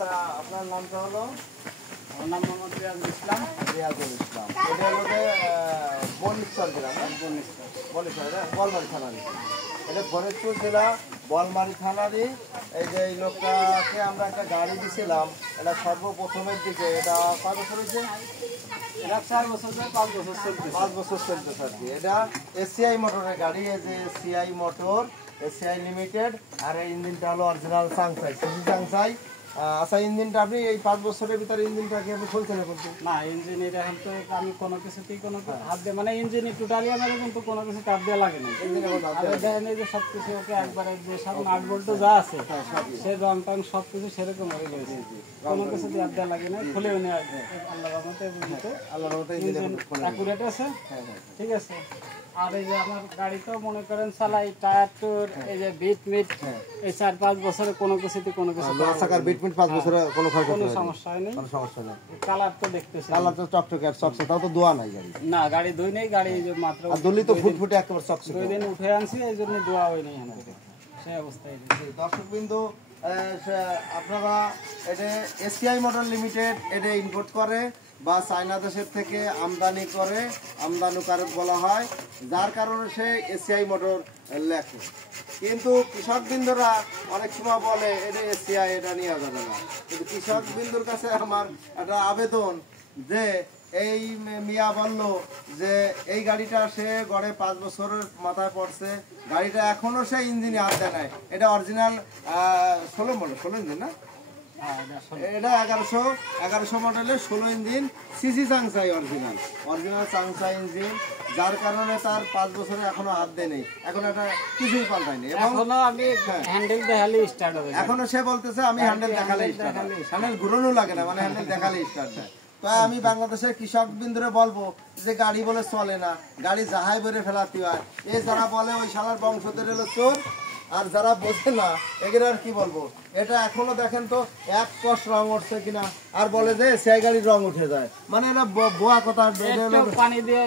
আচ্ছা, আপনার নামটা হলো? আমার নাম মোহাম্মদ রিয়াজুল ইসলাম। রিয়াজুল ইসলাম। এটা হলো বনেশ্বর জেলা, বনেশ্বর বলমারি থানারই। এটা ফরিদপুর জেলা বলমারি থানারই। এই যে এই লোকটাকে আমরা একটা গাড়ি দিয়েছিলাম, এটা সর্বপ্রথমের দিকে। এটা কয় বছর হয়েছে? এটা 4 বছর ধরে 5 বছর চলছে। 5 বছর চলতেছে আর কি। এটা এসিআই মোটরের গাড়ি। এই যে এসিআই মোটর, এসিআই লিমিটেড। আর এই ইঞ্জিনটা হলো অরিজিনাল সাংসাই, সিজি সাংসাই। আচ্ছা, ইঞ্জিনটা আপনি এই 5 বছরের ভিতরে ইঞ্জিনটা কি আপনি খুলছেন? না, ইঞ্জিন এটা এখন তো আমি কোনো কিছুতেই কোনো হাত দিয়ে, মানে ইঞ্জিন টোটালি আমার কিন্তু কোনো কিছু কাট দেওয়া লাগে না। দেখেন এই যে সবকিছু ওকে একবারে যে সব নাট বল্টু যা আছে সে রং টং সবকিছু সেরকম হয়ে রয়েছে, কোনো কিছু দিয়ে হাত দেওয়া লাগে না। খুলেও নেই আল্লাহর রহমতে, আল্লাহর রহমতে ইঞ্জিন অ্যাকুরেট আছে। ঠিক আছে। আর এই যে আমার গাড়ি তো মনে করেন চালাই টায়ার টুর, এই যে বিট মিট, এই 4-5 বছরে কোনো কিছুতে কোনো কিছু বিট মিট 5 বছরে কোনো সমস্যা হয়নি, কোনো সমস্যা নেই। কালার তো দেখতেছি, কালার তো চকচকে আর চকচকে, তাও তো দোয়া নাই গাড়ি। না গাড়ি ধুই নেই, গাড়ি যে মাত্র আর দলি তো ফুটফুটে একেবারে চকচকে। 2 দিন উঠে আনছি, এই জন্য দোয়া হয়নি সেই অবস্থায়। দর্শকবৃন্দ, আপনারা এটা এসিআই মোটর লিমিটেড এটা ইম্পোর্ট করে বা চায়না দেশের থেকে আমদানি করে, আমদানিকারক বলা হয়, যার কারণে সে এসিআই মোটর লেখে। কিন্তু কৃষকবৃন্দরা অনেক সময় বলে এটা এসিআই, এটা নেওয়া যাবে না। কিন্তু কৃষকবৃন্দুর কাছে আমার একটা আবেদন যে এই মিয়া বলল যে এই গাড়িটা সে গড়ে 5 বছরের মাথায় পড়ছে, গাড়িটা এখনো সে ইঞ্জিনে হাত দেয় নাই। এটা অরিজিনাল 16 ইঞ্জিন না? এটা 1100 মডেলের 16 ইঞ্জিন সিসি চাংসাই, অরিজিনাল চাংসাই ইঞ্জিন, যার কারণে তার 5 বছরে এখনো হাত দেয় নেই, এখন এটা কিছুই পাল্টায়নি। এবং আমি হ্যান্ডেল দেখালে স্টার্ট হবে, এখনো সে বলতেছে আমি হ্যান্ডেল দেখালে স্টার্ট হয়, হ্যান্ডেল ঘুরানো লাগে না, মানে হ্যান্ডেল দেখালে স্টার্ট দেয়। তাই আমি বাংলাদেশের কৃষক বিন্দুরে বলবো যে গাড়ি বলে চলে না, গাড়ি জাহাই বেড়ে ফেলাতে হয়। এই যারা বলে ওই শালার বংশধর হলো চোর, আর যারা বোঝে না এগুলো আর কি বলবো। এটা এখনো দেখেন তো এক কষ রং উঠছে কিনা, আর বলে যে সেই গাড়ির রং উঠে যায়, মানে এটা বোয়া কথা। পানি দিয়ে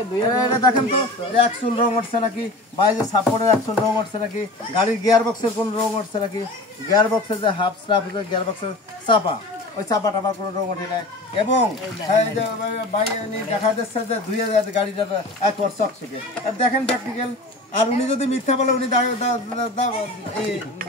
এটা দেখেন তো এক চুল রং উঠছে নাকি, বা এই যে সাপোর্টের এক চুল রং উঠছে নাকি, গাড়ির গিয়ার বক্সের কোন রং উঠছে নাকি, গিয়ার বক্সের যে হাফ স্টাফ, গিয়ার বক্সের চাপা, ওই চাপা টাপা কোনো রং ওঠে নাই। এবং দেখা যাচ্ছে যে ধুয়ে যাচ্ছে গাড়িটা একবার চকচকে। আর দেখেন প্র্যাকটিক্যাল। আর উনি যদি মিথ্যা বলে উনি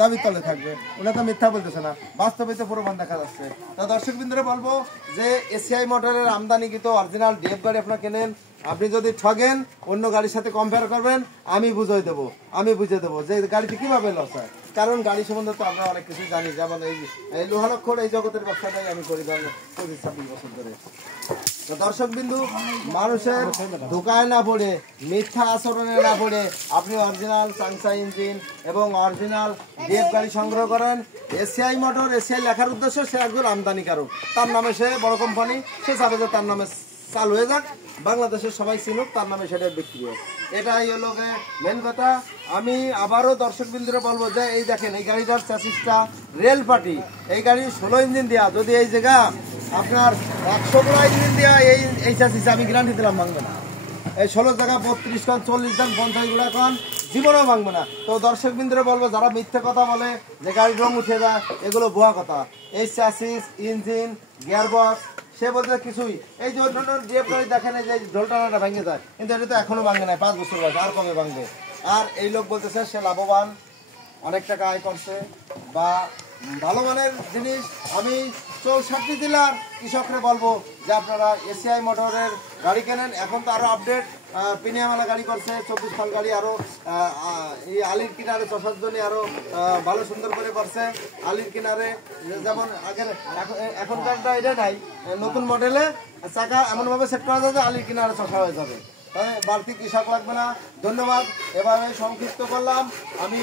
দাবির তলে থাকবে, উনি তো মিথ্যা বলতেছে না, বাস্তবে তো প্রমাণ দেখা যাচ্ছে। তা দর্শকবৃন্দরা বলবো যে এসিআই মোটরের আমদানিকৃত অরিজিনাল ডিএফ গাড়ি আপনারা কেনেন, আপনি যদি ঠগেন অন্য গাড়ির সাথে কম্পেয়ার করবেন, আমি বুঝিয়ে দেবো যে গাড়িটি কিভাবে লস হয়। কারণ গাড়ি সম্বন্ধে তো আমরা অনেক কিছু জানি, যেমন এই লোহালক্ষর এই জগতের ব্যবসাটাই আমি করি 26 বছর ধরে। তো দর্শকবিন্দু, মানুষের ধোকায় না পড়ে, মিথ্যা আচরণে না পড়ে আপনি অরিজিনাল চাংসাই ইঞ্জিন এবং অরিজিনাল ডিএফ গাড়ি সংগ্রহ করেন। এসিআই মোটর, এসিআই লেখার উদ্দেশ্য সে একজন আমদানিকারক, তার নামে সে বড় কোম্পানি, সে চাবে যে তার নামে চালু হয়ে যাক, বাংলাদেশের সবাই চিনুক, তার নামে সেটা বিক্রি হোক। এটাই হলো মেন কথা। আমি আবারও দর্শকবৃন্দরা বলবো যে এই দেখেন এই গাড়িটার চ্যাসিসটা রেল পার্টি, এই গাড়ি 16 ইঞ্জিন দেওয়া, যদি এই জায়গা আপনার 100 গোড়া ইঞ্জিন দেওয়া এই চ্যাসিস আমি গ্যারান্টি দিলাম ভাঙবে না। এই 16 জায়গা 32 খান 40 খান 50 গোড়া খান জীবনেও ভাঙবে না। তো দর্শকবৃন্দরা বলবো যারা মিথ্যে কথা বলে যে গাড়ির রং উঠে যায়, এগুলো ভুয়া কথা। এই চ্যাসিস, ইঞ্জিন, গিয়ারবক্স সে বলতে কিছুই, এই যে ডিএফ গাড়ি দেখেন এই যে ঢোলটানাটা ভেঙে যায়, কিন্তু এটা তো এখনো ভাঙে নাই, 5 বছর বয়স, আর কবে ভাঙবে। আর এই লোক বলতেছে সে লাভবান, অনেক টাকা আয় করছে বা ভালো মানের জিনিস। আমি 64 জেলার কৃষকরা বলবো যে আপনারা এসিআই মোটরের গাড়ি কেনেন। এখন তো আরো আপডেট প্রিমিয়ামওয়ালা গাড়ি করছে, 24 সাল গাড়ি, আরো এই আলির কিনারে 6-7 জনে আরো ভালো সুন্দর করে করছে। আলির কিনারে যেমন আগের, এখনকারটা এটা নাই, নতুন মডেলে চাকা এমনভাবে সেট করা যাবে আলির কিনারে চষা হয়ে যাবে, তাহলে বাড়তি কৃষক লাগবে না। ধন্যবাদ। এভাবে সংক্ষিপ্ত করলাম। আমি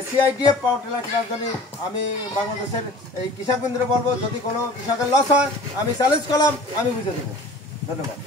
এসিআই ডিএফ পাওয়ার টিলার কেনার জন্য আমি বাংলাদেশের এই কৃষকবৃন্দরে বলবো, যদি কোনো কৃষকের লস হয় আমি চ্যালেঞ্জ করলাম, আমি বুঝে দেবো। ধন্যবাদ।